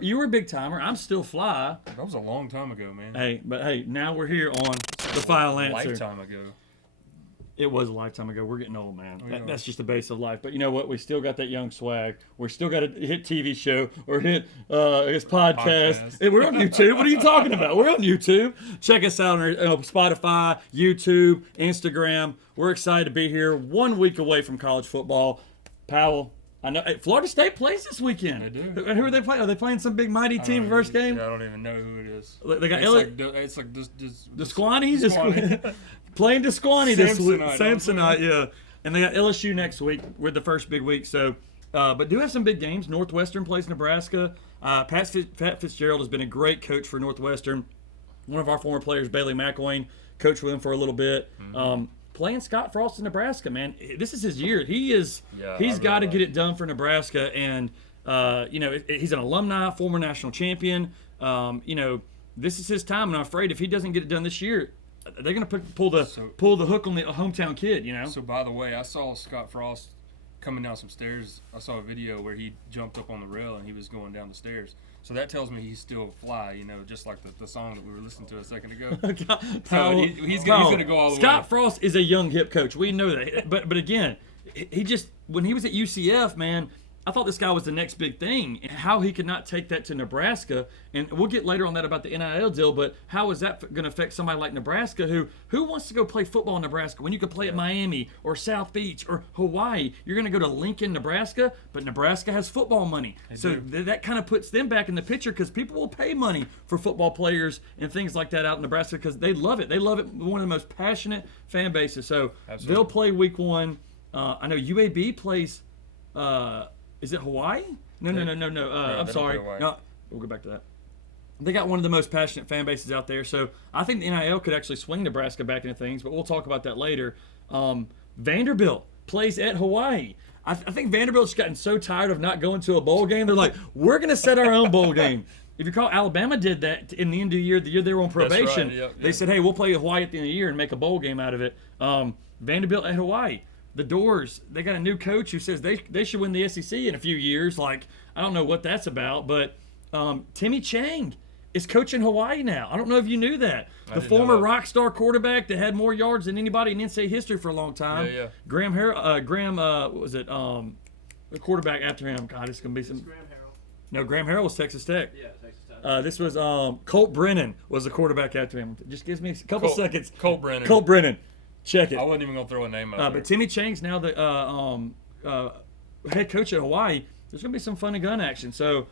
you were a big timer. I'm still fly. That was a long time ago, man. Hey, now we're here on the final answer. Lifetime ago. It was a lifetime ago. We're getting old, man. Yeah. That's just the base of life. But you know what? We still got that young swag. We're still got to hit TV show or hit his podcast. Hey, we're on YouTube. What are you talking about? We're on YouTube. Check us out on Spotify, YouTube, Instagram. We're excited to be here 1 week away from college football. Powell, I know. Hey, Florida State plays this weekend. They do. Who are they playing? Are they playing some big mighty team first game? Yeah, I don't even know who it is. They got It's like this. Desquani. Playing Desquani this week. Samsonite, yeah. And they got LSU next week with the first big week. So, but do have some big games. Northwestern plays Nebraska. Pat Fitzgerald has been a great coach for Northwestern. One of our former players, Bailey McElwain, coached with him for a little bit. Playing Scott Frost in Nebraska, man. This is his year. He's got to get it done for Nebraska. And, he's an alumni, former national champion. This is his time. And I'm afraid if he doesn't get it done this year, they're going to pull the hook on the hometown kid, So, by the way, I saw Scott Frost coming down some stairs. I saw a video where he jumped up on the rail and he was going down the stairs. So that tells me he's still fly, just like the song that we were listening to a second ago. So he's going to go all the way. Scott Frost is a young, hip coach. We know that. But again, he just, when he was at UCF, man, I thought this guy was the next big thing. How he could not take that to Nebraska, and we'll get later on that about the NIL deal, but how is that going to affect somebody like Nebraska who wants to go play football in Nebraska when you could play at Miami or South Beach or Hawaii? You're going to go to Lincoln, Nebraska, but Nebraska has football money. That kind of puts them back in the picture because people will pay money for football players and things like that out in Nebraska because they love it. They love it. One of the most passionate fan bases. So They'll play week 1. I know UAB plays is it Hawaii? No. I'm sorry. No, we'll go back to that. They got one of the most passionate fan bases out there. So I think the NIL could actually swing Nebraska back into things, but we'll talk about that later. Vanderbilt plays at Hawaii. I think Vanderbilt's gotten so tired of not going to a bowl game. They're like, we're going to set our own bowl game. If you recall, Alabama did that in the end of the year they were on probation. That's right. They said, hey, we'll play Hawaii at the end of the year and make a bowl game out of it. Vanderbilt at Hawaii. The Doors, they got a new coach who says they should win the SEC in a few years. Like, I don't know what that's about, but Timmy Chang is coaching Hawaii now. I don't know if you knew that. The former rock star quarterback that had more yards than anybody in NCAA history for a long time. Yeah. Graham, what was it? The quarterback after him. God, it's going to be some. Graham Harrell. No, Graham Harrell was Texas Tech. Yeah, Texas Tech. This was Colt Brennan was the quarterback after him. Just gives me a couple seconds. Colt Brennan. Check it. I wasn't even going to throw a name out there. But Timmy Chang's now the head coach at Hawaii. There's going to be some fun and gun action. So,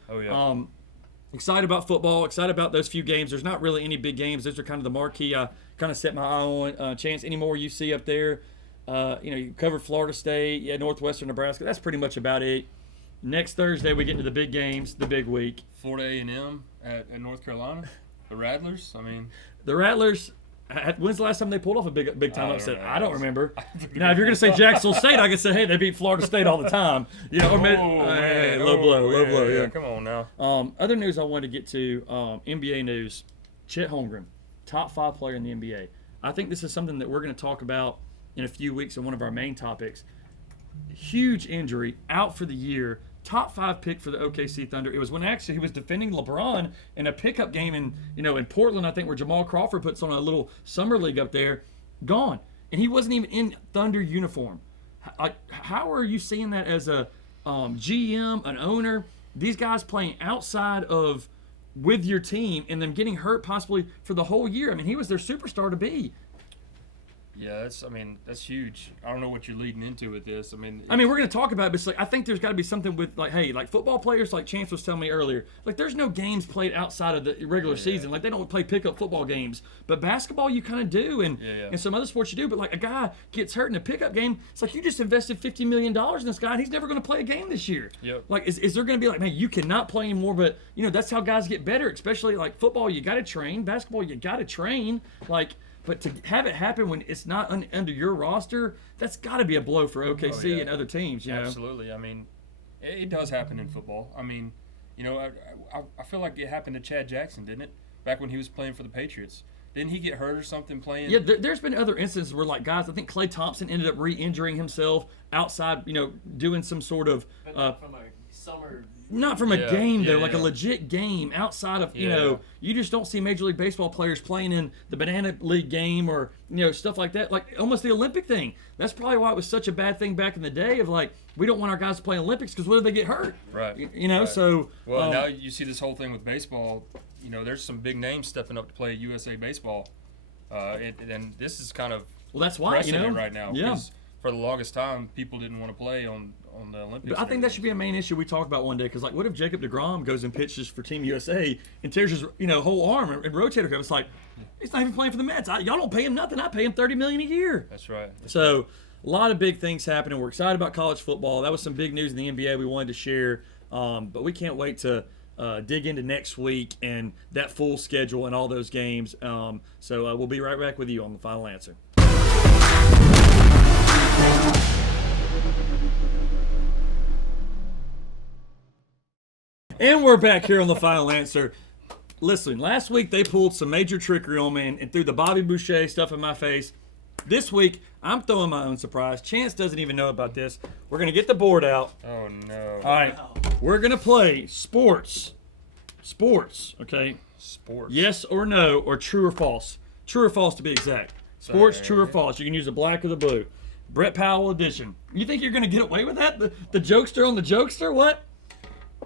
excited about football, excited about those few games. There's not really any big games. Those are kind of the marquee I kind of set my eye on. Chance, any more you see up there? You covered Florida State, Northwestern, Nebraska. That's pretty much about it. Next Thursday, we get into the big games, the big week. Florida A&M at North Carolina. The Rattlers. The Rattlers. When's the last time they pulled off a big time upset? I don't remember. Now, if you're going to say Jacksonville State, I can say, hey, they beat Florida State all the time. Low blow. Yeah, come on now. Other news I wanted to get to, NBA news. Chet Holmgren, top 5 player in the NBA. I think this is something that we're going to talk about in a few weeks on one of our main topics. Huge injury, out for the year. Top 5 pick for the OKC Thunder. It was when actually he was defending LeBron in a pickup game in Portland, I think, where Jamal Crawford puts on a little summer league up there. Gone. And he wasn't even in Thunder uniform. How are you seeing that as a GM, an owner? These guys playing outside of with your team and them getting hurt possibly for the whole year. He was their superstar to be. Yeah, that's huge. I don't know what you're leading into with this. we're going to talk about it, but it's like I think there's got to be something with football players, like Chance was telling me earlier. There's no games played outside of the regular season. They don't play pickup football games, but basketball you kind of do, and some other sports you do. But a guy gets hurt in a pickup game, it's like you just invested $50 million in this guy, and he's never going to play a game this year. Yep. Is there going to be man, you cannot play anymore? But that's how guys get better, especially football. You got to train. Basketball, you got to train. But to have it happen when it's not under your roster, that's got to be a blow for OKC and other teams. Absolutely. It does happen in football. I feel like it happened to Chad Jackson, didn't it? Back when he was playing for the Patriots. Didn't he get hurt or something playing? Yeah, there's been other instances where, guys, I think Klay Thompson ended up re-injuring himself outside, doing some sort of from a summer Not from a game, though, like a yeah. legit game outside of, you Yeah. know, you just don't see Major League Baseball players playing in the Banana League game or, you know, stuff like that. Like almost the Olympic thing. That's probably why it was such a bad thing back in the day of like, we don't want our guys to play Olympics because what if they get hurt? Right. You know, Right. so. Well, now you see this whole thing with baseball. You know, there's some big names stepping up to play USA Baseball. And this is kind of Well, that's why, you know. precedent right now. Yeah. Because for the longest time, people didn't want to play on the Olympics. But I think that should be a main issue we talk about one day because, like, what if Jacob DeGrom goes and pitches for Team USA and tears his, you know, whole arm and rotator cuff? It's like, he's not even playing for the Mets. Y'all don't pay him nothing. I pay him $30 million a year. That's right. So a lot of big things happening. We're excited about college football. That was some big news in the NBA we wanted to share. But we can't wait to dig into next week and that full schedule and all those games. So we'll be right back with you on the Final Answer. And we're back here on the Final Answer. Listen, last week they pulled some major trickery on me and threw the Bobby Boucher stuff in my face. This week, I'm throwing my own surprise. Chance doesn't even know about this. We're going to get the board out. Oh, no. All right. We're going to play sports. Sports, okay? Sports. Yes or no, or true or false. True or false to be exact. Sports, Sorry. true or false. You can use the black or the blue. Brett Powell edition. You think you're going to get away with that? The jokester on the jokester? What?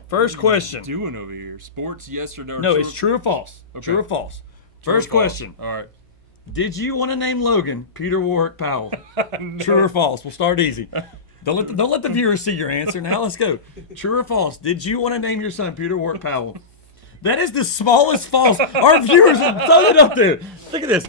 First question. Doing over here? Sports, yes or no? No, it's true or false. Okay. True or false. True or First false? question. All right. Did you want to name Logan Peter Warwick Powell? No. True or false? We'll start easy. Don't let the viewers see your answer. Now let's go. True or false? Did you want to name your son Peter Warwick Powell? That is the smallest false. Our viewers have thrown it up there. Look at this.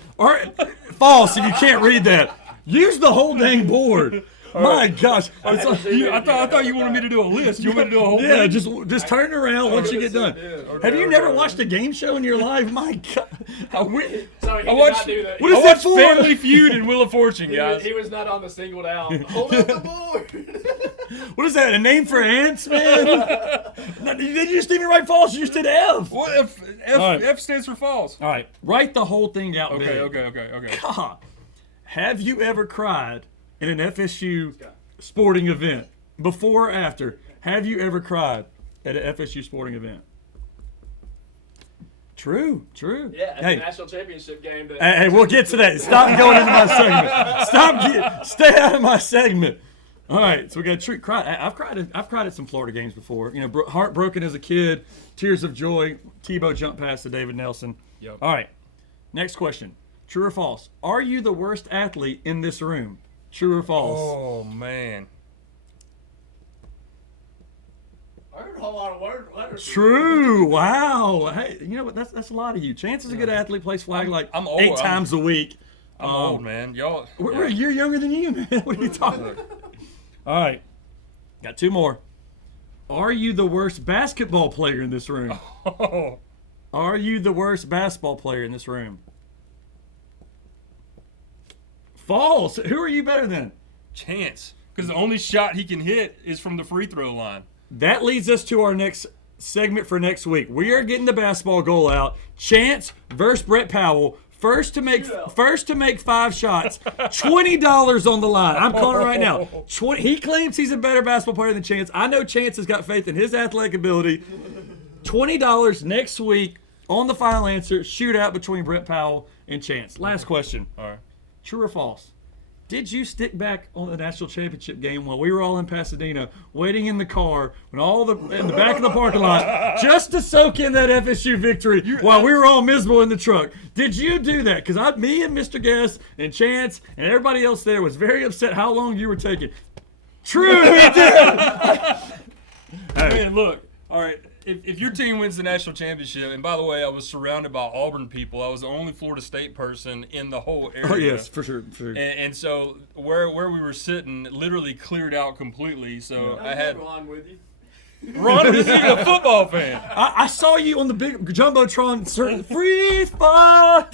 False if you can't read that. Use the whole dang board. My gosh. It's like, I thought you wanted me to do a list. You want me to do a whole yeah, thing? just turn it around once you get done. Have you never watched a game show in your life? My God. Sorry, he I did watched, not do that. What is I that watched for? Family Feud and Wheel of Fortune, He guys. was not on the singled out. Hold up the board. What is that? A name for ants, man? Did you just even write false? You just did F. What if F, All right. F stands for false? All right, write the whole thing out. Okay, big. okay. God, have you ever cried in an FSU sporting event? Before or after? Have you ever cried at an FSU sporting event? True. Yeah, at Hey, the national championship game. hey, we'll get to that. Stop going into my segment. Stay out of my segment. All right, so we got to cry. I've cried at some Florida games before. You know, heartbroken as a kid, tears of joy. Tebow jumped past to David Nelson. Yep. All right, next question. True or false? Are you the worst athlete in this room? True or false? Oh, man. I heard a whole lot of letters. True. Wow. Hey, you know what? That's a lot of you. Chance is a good athlete. Plays flag I'm old. 8 times a week. I'm old, man. Y'all. We're a year younger than you, man. What are you talking about? All right. Got 2 more. Are you the worst basketball player in this room? Oh, Are you the worst basketball player in this room? False. Who are you better than? Chance. Because the only shot he can hit is from the free throw line. That leads us to our next segment for next week. We are getting the basketball goal out. Chance versus Brett Powell. First to make 5 shots. $20 on the line. I'm calling it right now. He claims he's a better basketball player than Chance. I know Chance has got faith in his athletic ability. $20 next week on the Final Answer. Shootout between Brett Powell and Chance. Last question. All right. True or false? Did you stick back on the national championship game while we were all in Pasadena, waiting in the car, in the back of the parking lot, just to soak in that FSU victory while we were all miserable in the truck? Did you do that? Because me and Mr. Guest and Chance and everybody else there was very upset how long you were taking. True, we did. Man, look. All right. If your team wins the national championship, and by the way, I was surrounded by Auburn people. I was the only Florida State person in the whole area. Oh, yes, for sure. And so where we were sitting literally cleared out completely. So I had Ron with you. Ron is a football fan. I saw you on the big Jumbotron, free fall.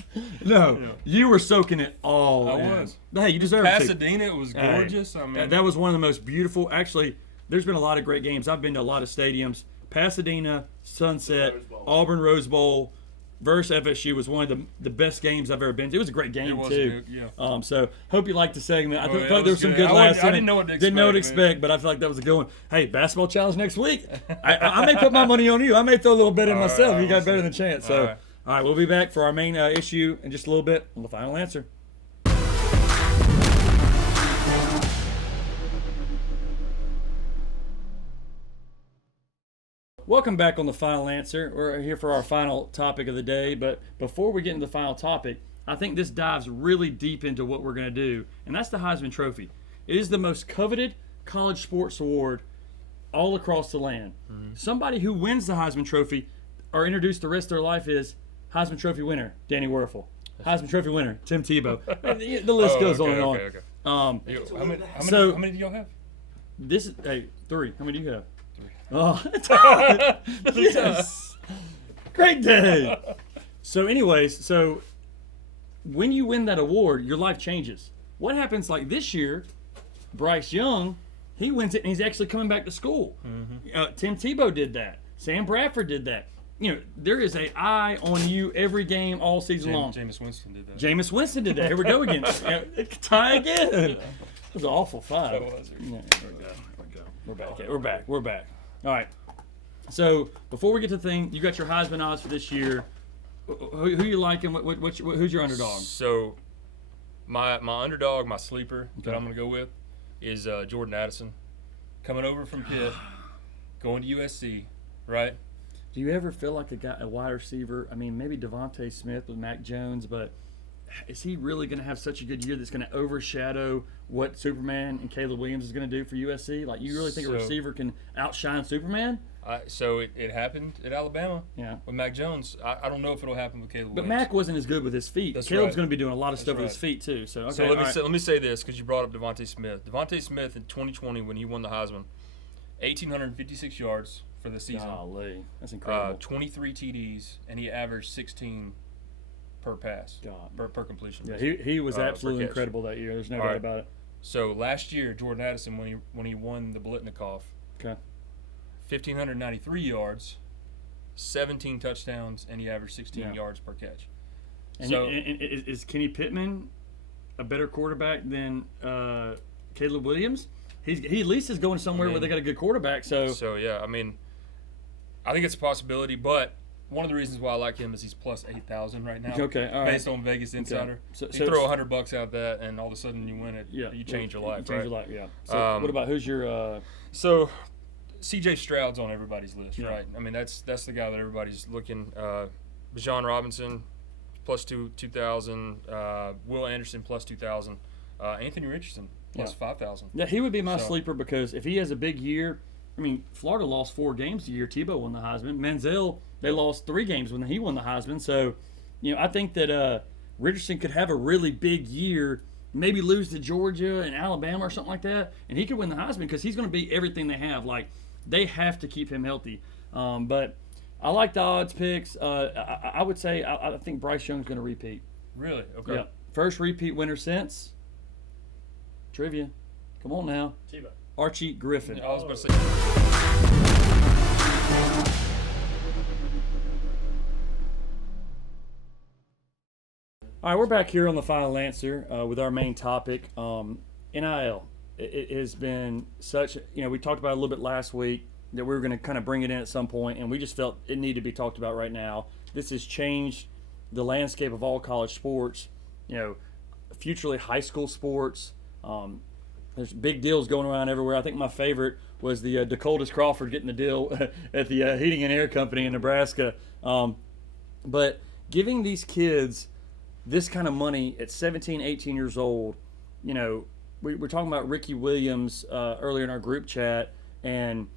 No, you were soaking it all in. I was. Hey, you deserve it. Pasadena, it was gorgeous. I mean, that was one of the most beautiful. Actually, there's been a lot of great games. I've been to a lot of stadiums. Pasadena, Sunset, Rose Bowl. Auburn Rose Bowl, versus FSU was one of the best games I've ever been to. It was a great game, It was too. good, yeah. So, hope you liked the segment. I Oh, thought yeah, there it was was some good. good laughs. I didn't know what to Didn't know what to expect, man. expect, but I feel like that was a good one. Hey, basketball challenge next week. I may put my money on you. I may throw a little bet in All right, myself. all You got right, better we'll than a see. chance. So, All right. all right, we'll be back for our main issue in just a little bit on the final answer. Welcome back on the final answer. We're here for our final topic of the day, but before we get into the final topic, I think this dives really deep into what we're going to do, and that's the Heisman Trophy. It is the most coveted college sports award all across the land. Somebody who wins the Heisman Trophy are introduced the rest of their life is Heisman Trophy winner, Danny Werfel. Heisman Trophy winner, Tim Tebow. The list goes on and on. Okay. How So- many do y'all have? This is 3. How many do you have? 3. Oh, yes. Great day. So, anyways, when you win that award, your life changes. What happens like this year? Bryce Young, he wins it, and he's actually coming back to school. Tim Tebow did that. Sam Bradford did that. There is an eye on you every game all season long. Jameis Winston did that. Jameis Winston did that. Here we go again. Tie again. It was an awful 5. That was. Yeah, there we go. We're back. Okay, we're back. All right. So before we get to the thing, you got your Heisman odds for this year. Who you liking? Who's your underdog? So, my underdog, my sleeper that I'm going to go with is Jordan Addison, coming over from Pitt, going to USC, right? Do you ever feel like a wide receiver? I mean, maybe Devontae Smith with Mac Jones, but is he really going to have such a good year that's going to overshadow what Superman and Caleb Williams is going to do for USC? Like, you really think a receiver can outshine Superman? So it happened at Alabama with Mac Jones. I don't know if it'll happen with Caleb But Williams. Mac wasn't as good with his feet. That's Caleb's right. going to be doing a lot of stuff with right. his feet, too. So, okay, So let me say this, because you brought up Devontae Smith. Devontae Smith in 2020, when he won the Heisman, 1,856 yards for the season. Golly, that's incredible. 23 TDs, and he averaged 16 per pass, God. per completion. Yeah, he was per absolutely catch. incredible that year. There's no All doubt right. about it. So last year, Jordan Addison, when he won the Blitnikoff, Okay. 1,593 yards, 17 touchdowns, and he averaged 16 yards per catch. And, So- is Kenny Pittman a better quarterback than Caleb Williams? He at least is going somewhere where they got a good quarterback. So yeah, I mean, I think it's a possibility, but one of the reasons why I like him is he's plus 8,000 right now. Okay, all right. Based on Vegas Insider. So you throw $100 out that, and all of a sudden you win it. Yeah, You change your life, Change right? your life, yeah. So what about who's your? So, C.J. Stroud's on everybody's list, Yeah. right? I mean, that's the guy that everybody's looking. Bijan Robinson, plus 2,000. Will Anderson, plus 2,000. Anthony Richardson, plus 5,000. Yeah, he would be my So- sleeper because if he has a big year, I mean, Florida lost 4 games the year Tebow won the Heisman. Manziel, they lost 3 games when he won the Heisman. So, I think that Richardson could have a really big year, maybe lose to Georgia and Alabama or something like that, and he could win the Heisman because he's going to be everything they have. Like, they have to keep him healthy. But I like the odds picks. I would say I think Bryce Young's going to repeat. Really? Okay. Yeah, first repeat winner since trivia. Come on now, Tebow. Archie Griffin. I was about to say. All right, we're back here on the final answer with our main topic, NIL. It has been such, we talked about it a little bit last week that we were going to kind of bring it in at some point, and we just felt it needed to be talked about right now. This has changed the landscape of all college sports, futurely high school sports. There's big deals going around everywhere. I think my favorite was the Dakotas Crawford getting the deal at the Heating and Air Company in Nebraska. But giving these kids this kind of money at 17, 18 years old, we're talking about Ricky Williams earlier in our group chat, and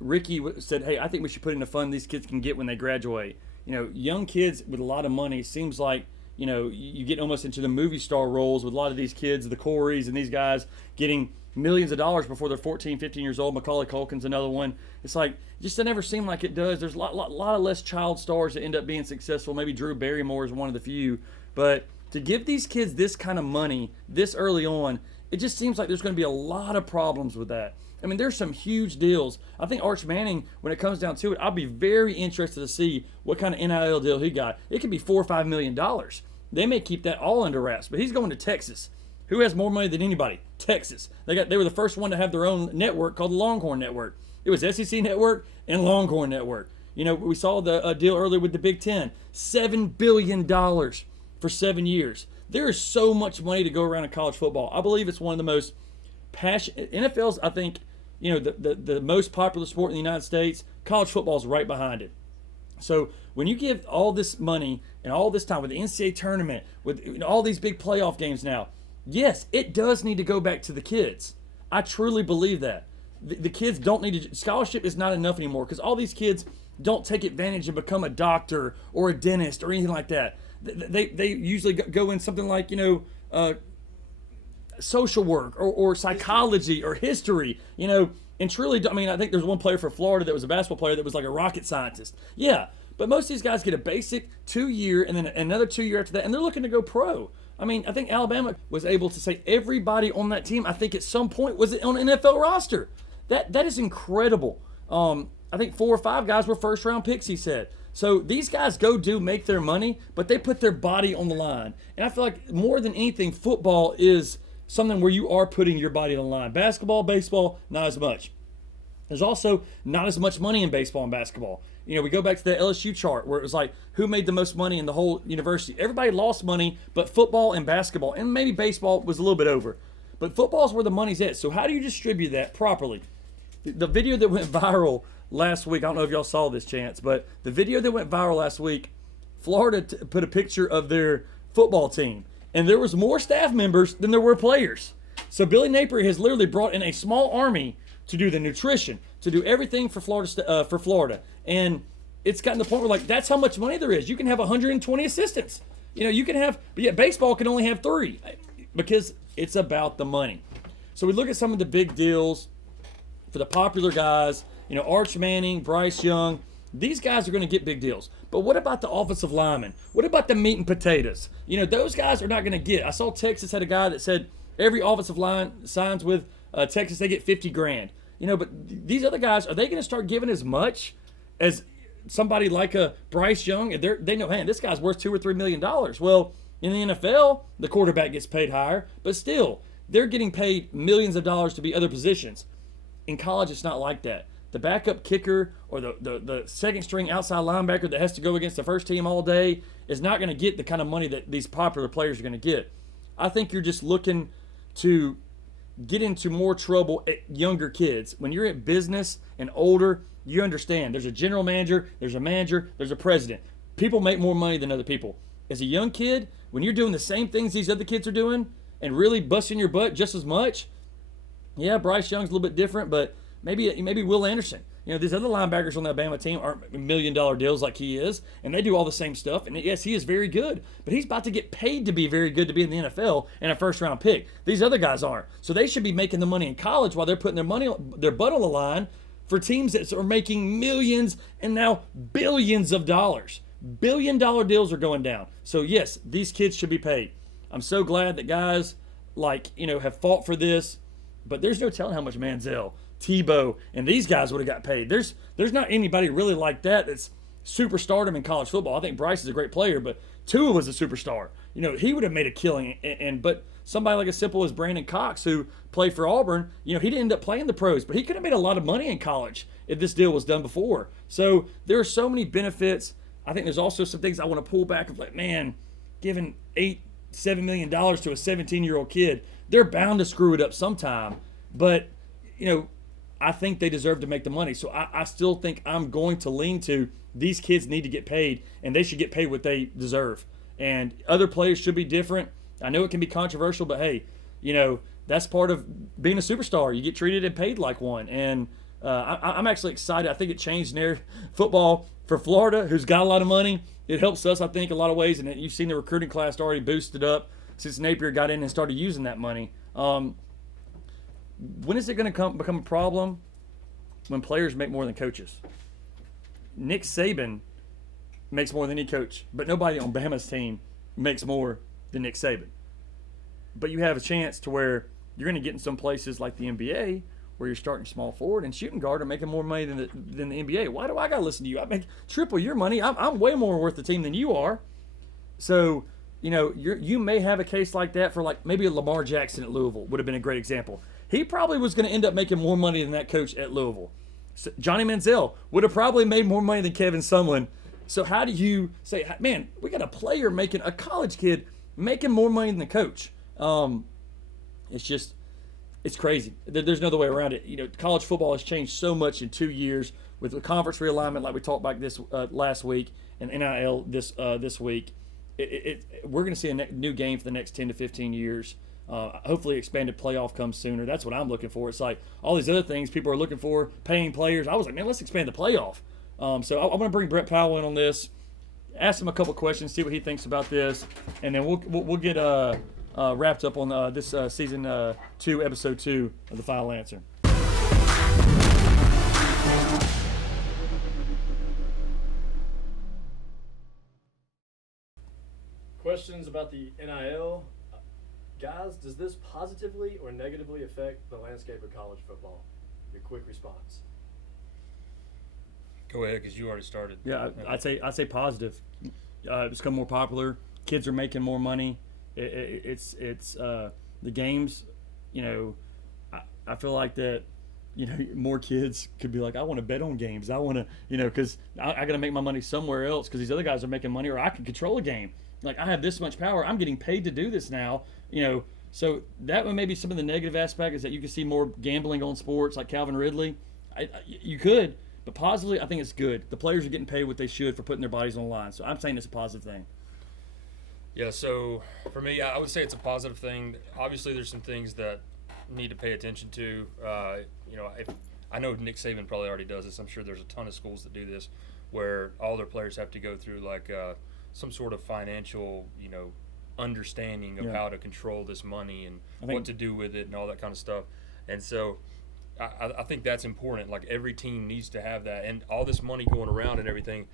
Ricky said, hey, I think we should put in a fund these kids can get when they graduate. Young kids with a lot of money, seems like, you get almost into the movie star roles with a lot of these kids, the Coreys and these guys getting millions of dollars before they're 14, 15 years old. Macaulay Culkin's another one. It's like, just it never seemed like it does. There's a lot of less child stars that end up being successful. Maybe Drew Barrymore is one of the few. But to give these kids this kind of money this early on, it just seems like there's going to be a lot of problems with that. I mean, there's some huge deals. I think Arch Manning, when it comes down to it, I'll be very interested to see what kind of NIL deal he got. It could be $4 or $5 million. They may keep that all under wraps, but he's going to Texas. Who has more money than anybody? Texas. They were the first one to have their own network called the Longhorn Network. It was SEC Network and Longhorn Network. You know, we saw the deal earlier with the Big Ten. $7 billion for 7 years. There is so much money to go around in college football. I believe it's one of the most passionate. NFL's, I think, you know, the most popular sport in the United States. College football is right behind it. So when you give all this money and all this time with the NCAA tournament, with all these big playoff games now, yes, it does need to go back to the kids. I truly believe that. The kids don't need to. Scholarship is not enough anymore because all these kids don't take advantage and become a doctor or a dentist or anything like that. They usually go in something like, you know, social work or psychology or history, you know. And truly, I mean, I think there's one player for Florida that was a basketball player that was like a rocket scientist. Yeah, but most of these guys get a basic 2-year and then another 2-year after that, and they're looking to go pro. I mean, I think Alabama was able to say everybody on that team, I think at some point, was on an NFL roster. That is incredible. I think 4 or 5 guys were first-round picks, he said. So these guys make their money, but they put their body on the line. And I feel like more than anything, football is something where you are putting your body on the line. Basketball, baseball, not as much. There's also not as much money in baseball and basketball. You know, we go back to the LSU chart where it was like, who made the most money in the whole university? Everybody lost money, but football and basketball, and maybe baseball was a little bit over. But football's where the money's at. So how do you distribute that properly? The video that went viral last week, I don't know if y'all saw this, Chance, but the video that went viral last week, Florida put a picture of their football team, and there was more staff members than there were players. So Billy Napier has literally brought in a small army to do the nutrition, to do everything for Florida. And it's gotten to the point where, like, that's how much money there is. You can have 120 assistants. You know, you can have, but yet baseball can only have 3 because it's about the money. So we look at some of the big deals for the popular guys, you know, Arch Manning, Bryce Young. These guys are going to get big deals. But what about the offensive linemen? What about the meat and potatoes? You know, those guys are not going to get. I saw Texas had a guy that said every offensive line signs with Texas, they get 50 grand. You know, but these other guys, are they going to start giving as much as somebody like a Bryce Young? They know, hey, this guy's worth $2 or $3 million. Well, in the NFL, the quarterback gets paid higher, but still, they're getting paid millions of dollars to be other positions. In college, it's not like that. The backup kicker or the second string outside linebacker that has to go against the first team all day is not going to get the kind of money that these popular players are going to get. I think you're just looking to get into more trouble at younger kids. When you're at business and older, you understand. There's a general manager, there's a president. People make more money than other people. As a young kid, when you're doing the same things these other kids are doing and really busting your butt just as much, yeah, Bryce Young's a little bit different, but maybe Will Anderson. You know, these other linebackers on the Alabama team aren't $1 million deals like he is, and they do all the same stuff. And yes, he is very good, but he's about to get paid to be very good to be in the NFL and a first-round pick. These other guys aren't. So they should be making the money in college while they're putting their butt on the line for teams that are making millions and now billions of dollars. $1 billion deals are going down. So yes, these kids should be paid. I'm so glad that guys like, you know, have fought for this, but there's no telling how much Manziel, Tebow, and these guys would have got paid. There's not anybody really like that's superstardom in college football. I think Bryce is a great player, but Tua was a superstar. You know, he would have made a killing. But somebody like as simple as Brandon Cox, who played for Auburn, you know, he didn't end up playing the pros, but he could have made a lot of money in college if this deal was done before. So there are so many benefits. I think there's also some things I want to pull back of, like, man, giving $7 million to a 17-year-old kid, they're bound to screw it up sometime. But, you know, I think they deserve to make the money. So I still think I'm going to lean to these kids need to get paid, and they should get paid what they deserve. And other players should be different. I know it can be controversial, but hey, you know, that's part of being a superstar. You get treated and paid like one. And I'm actually excited. I think it changed football for Florida, who's got a lot of money. It helps us, I think, a lot of ways. And you've seen the recruiting class already boosted up since Napier got in and started using that money. When is it going to become a problem? When players make more than coaches. Nick Saban makes more than any coach, but nobody on Bama's team makes more than Nick Saban. But you have a chance to where you're going to get in some places like the NBA where you're starting small forward and shooting guard are making more money than the NBA. Why do I got to listen to you? I make triple your money. I'm way more worth the team than you are. So, you may have a case like that for like maybe a Lamar Jackson at Louisville would have been a great example. He probably was going to end up making more money than that coach at Louisville. So Johnny Manziel would have probably made more money than Kevin Sumlin. So how do you say, man, we got a player making a college kid making more money than the coach? It's crazy. There's no other way around it. College football has changed so much in 2 years with the conference realignment, like we talked about this last week, and NIL this week. We're going to see a new game for the next 10 to 15 years. Hopefully, expanded playoff comes sooner. That's what I'm looking for. It's like all these other things people are looking for, paying players. I was like, man, let's expand the playoff. So I'm going to bring Brett Powell in on this, ask him a couple questions, see what he thinks about this, and then we'll get wrapped up on this season 2, episode 2 of the Final Answer. Questions about the NIL. Guys, does this positively or negatively affect the landscape of college football? Your quick response. Go ahead, because you already started. Yeah, I'd say positive. It's become more popular. Kids are making more money. It's the games. I feel like that. More kids could be like, I want to bet on games. I want to, because I got to make my money somewhere else because these other guys are making money, or I can control a game. Like, I have this much power. I'm getting paid to do this now. So that one may be some of the negative aspect is that you can see more gambling on sports, like Calvin Ridley. You could, but positively, I think it's good. The players are getting paid what they should for putting their bodies on the line. So I'm saying it's a positive thing. Yeah, so for me, I would say it's a positive thing. Obviously, there's some things that need to pay attention to. I know Nick Saban probably already does this. I'm sure there's a ton of schools that do this, where all their players have to go through like some sort of financial, understanding of how to control this money and what to do with it and all that kind of stuff. And so I think that's important. Like, every team needs to have that, and all this money going around and everything.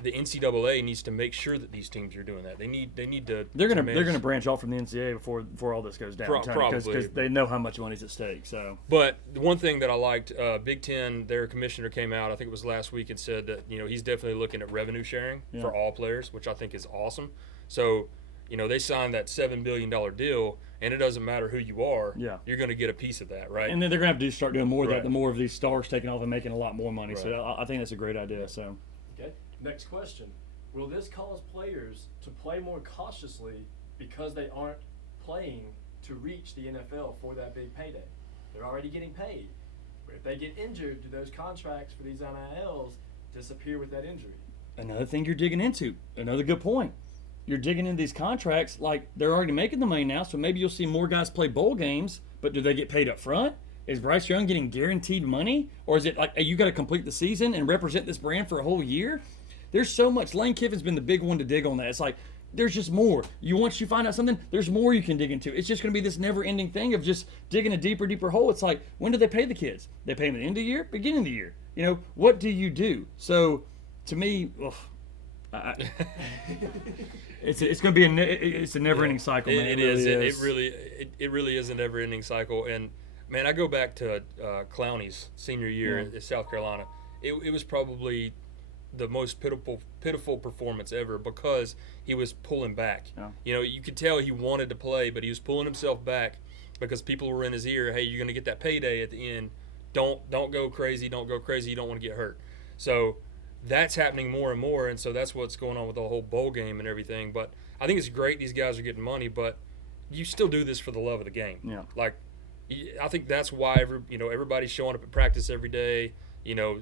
The NCAA needs to make sure that these teams are doing that. They need to. They're gonna branch off from the NCAA before all this goes down. Probably, because they know how much money's at stake. So. But the one thing that I liked, Big Ten, their commissioner came out, I think it was last week, and said that he's definitely looking at revenue sharing for all players, which I think is awesome. So they signed that $7 billion deal, and it doesn't matter who you are. Yeah. You're going to get a piece of that, right? And then they're going to have to start doing more of that. The more of these stars taking off and making a lot more money. Right. So I think that's a great idea. So. Okay. Next question. Will this cause players to play more cautiously because they aren't playing to reach the NFL for that big payday? They're already getting paid. But if they get injured, do those contracts for these NILs disappear with that injury? Another thing you're digging into. Another good point. You're digging into these contracts like they're already making the money now, so maybe you'll see more guys play bowl games, but do they get paid up front? Is Bryce Young getting guaranteed money? Or is it like you got to complete the season and represent this brand for a whole year? There's so much. Lane Kiffin's been the big one to dig on that. It's like there's just more. Once you find out something, there's more you can dig into. It's just going to be this never-ending thing of just digging a deeper hole. It's like, when do they pay the kids? They pay them at the end of the year, beginning of the year. What do you do? So, to me, it's going to be it's a never-ending cycle, man. It is. It really is a never-ending cycle. And man, I go back to Clowney's senior year at South Carolina. It was probably the most pitiful performance ever because he was pulling back. Yeah. You could tell he wanted to play, but he was pulling himself back because people were in his ear. Hey, you're going to get that payday at the end. Don't go crazy. Don't go crazy. You don't want to get hurt. So that's happening more and more, and so that's what's going on with the whole bowl game and everything. But I think it's great these guys are getting money, but you still do this for the love of the game. Yeah. Like, I think that's why everybody's showing up at practice every day.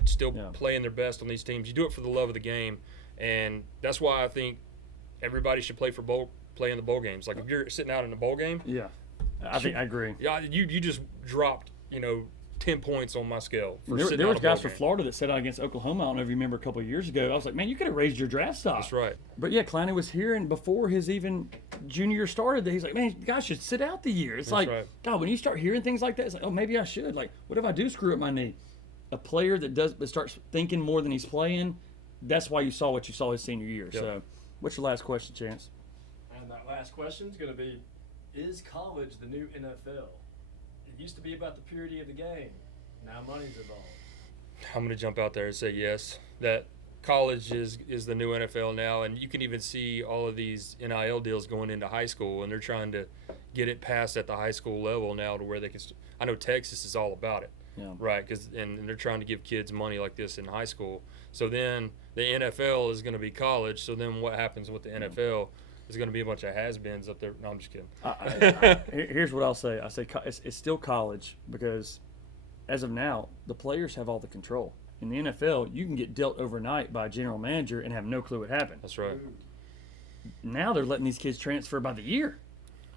Still playing their best on these teams. You do it for the love of the game, and that's why I think everybody should play in the bowl games. Like, if you're sitting out in a bowl game, I agree. Yeah, you just dropped 10 points on my scale. There was guys from Florida that sat out against Oklahoma. I don't know if you remember a couple of years ago. I was like, man, you could have raised your draft stock. That's right. But yeah, Clowney was here, and before his even junior year started, he's like, man, guys should sit out the year. It's like, God, when you start hearing things like that, it's like, oh, maybe I should. Like, what if I do screw up my knee? A player that starts thinking more than he's playing, that's why you saw what you saw his senior year. Yep. So, what's your last question, Chance? And that last question is going to be, is college the new NFL? It used to be about the purity of the game. Now money's involved. I'm going to jump out there and say yes. That college is the new NFL now, and you can even see all of these NIL deals going into high school, and they're trying to get it passed at the high school level now to where they can. I know Texas is all about it, right? And they're trying to give kids money like this in high school. So then the NFL is going to be college. So then what happens with the NFL? There's going to be a bunch of has-beens up there. No, I'm just kidding. Here's what I'll say. I say it's still college because as of now, the players have all the control. In the NFL, you can get dealt overnight by a general manager and have no clue what happened. That's right. Now they're letting these kids transfer by the year.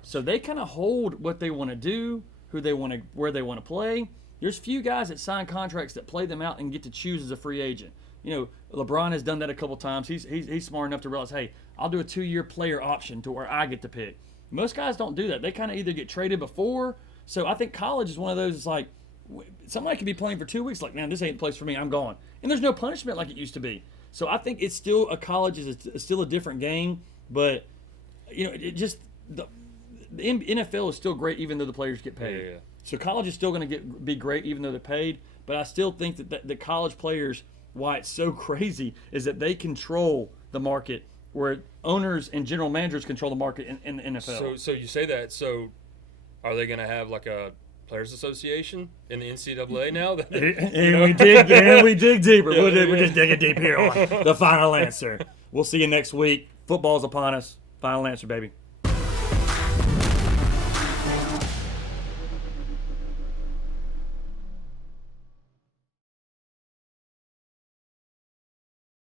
So they kind of hold what they want to do, who they want to, where they want to play. There's few guys that sign contracts that play them out and get to choose as a free agent. You know, LeBron has done that a couple times. He's smart enough to realize, hey, I'll do a 2-year player option to where I get to pick. Most guys don't do that. They kind of either get traded before. So I think college is one of those. It's like somebody could be playing for 2 weeks. Like, man, this ain't the place for me. I'm gone. And there's no punishment like it used to be. So I think it's still college is still a different game. But you know, it just the NFL is still great even though the players get paid. Yeah. So college is still going to be great even though they're paid. But I still think that the college players, why it's so crazy is that they control the market where owners and general managers control the market in the NFL. So you say that. So are they going to have like a players association in the NCAA now? We dig deeper. We're just digging deep here on the final answer. We'll see you next week. Football's upon us. Final answer, baby.